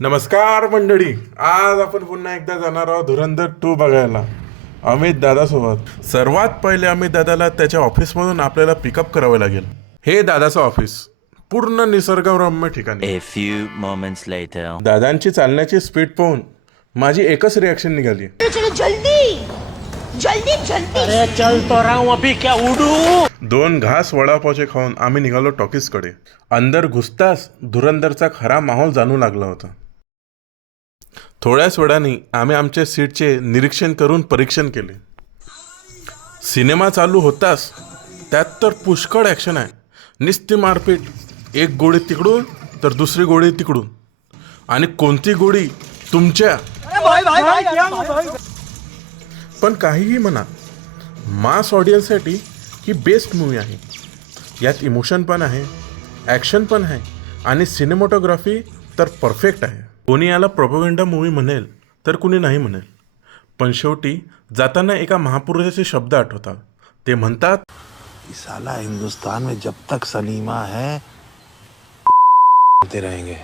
नमस्कार मंडळी. आज आपण पुन्हा एकदा जाणार आहोत धुरंधर 2 बघायला अमित दादासोबत. सर्वात पहिले अमित दादाला त्याच्या ऑफिसमधून आपल्याला पिकअप करावे लागेल. हे दादाचं ऑफिस पूर्ण निसर्गरम्य ठिकाणी. A few moments later. दादांची चालण्याची स्पीड पाहून माझी एकच रिॲक्शन निघाली. चलो जल्दी जल्दी जल्दी. अरे चल तो रहा हूं अभी, क्या उड़ू. 2 घास वडापावचे खाऊन आम्ही निघालो टॉकीजकडे. अंदर घुसताच धुरंधरचा खरा माहोल जाणू लागला होता. थोड्याच वेळाने आम्ही आमच्या सीटचे निरीक्षण करून परीक्षण केले. सिनेमा चालू होताच त्यात तर पुष्कळ ॲक्शन आहे. निस्ती मारपीट, एक गोळी तिकडून तर दुसरी गोळी तिकडून, आणि कोणती गोळी तुमच्या. पण काहीही म्हणा, मास ऑडियन्ससाठी ही बेस्ट मूवी आहे. यात इमोशन पण आहे, ॲक्शन पण आहे, आणि सिनेमॅटोग्राफी तर परफेक्ट आहे. कोणी याला प्रोपगंडा मूवी म्हणेल तर कुणी नाही म्हणेल, पण शेवटी जाताना एका महापुरुषाचे शब्द आठवतात. ते म्हणतात, साला हिंदुस्तान में जब तक सलीमा है रहेंगे.